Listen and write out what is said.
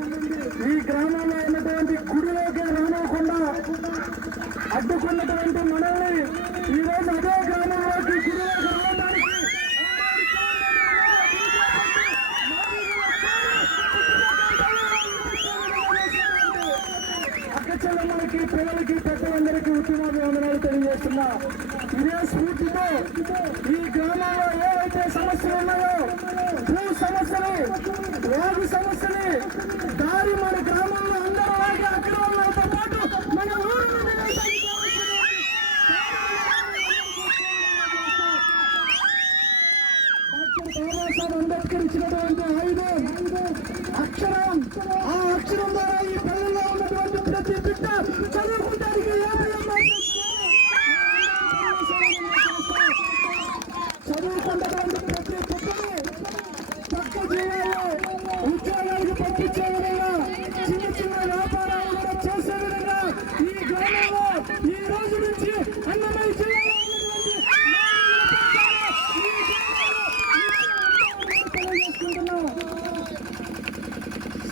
ఈ గ్రామంలో ఉన్నటువంటి గుడిలోకి రానకుండా అడ్డుకున్నటువంటి మనల్ని ఈరోజు అదే గ్రామంలోకి గుడిలోకి రావడానికి అక్క పిల్లలకి పెద్దలందరికీ ఉద్యమాభివందనాలు తెలియజేస్తున్నా. ఇదే స్ఫూర్తితో ఈ గ్రామంలో ఏవైతే సమస్యలు ఉన్నాయో భూ సమస్యలు వ్యాధి సమస్యలు బాబాసాహెబ్ అంబేద్కర్ ఇచ్చినటువంటి ఆయుధం అక్షరం ఆ అక్షరం ద్వారా ఈ పల్లెల్లో ఉన్నటువంటి ప్రతి బిడ్డ చదువుకుంటానికి చదువుకున్నటువంటి ప్రతి బిడ్డని పక్క జిల్లాలో ఉద్యోగాలకు పంపించే విధంగా చిన్న చిన్న వ్యాపారాలు కూడా చేసే విధంగా ఈ గ్రామంలో ఈ రోజు నుంచి అన్నమయ్య జిల్లాలో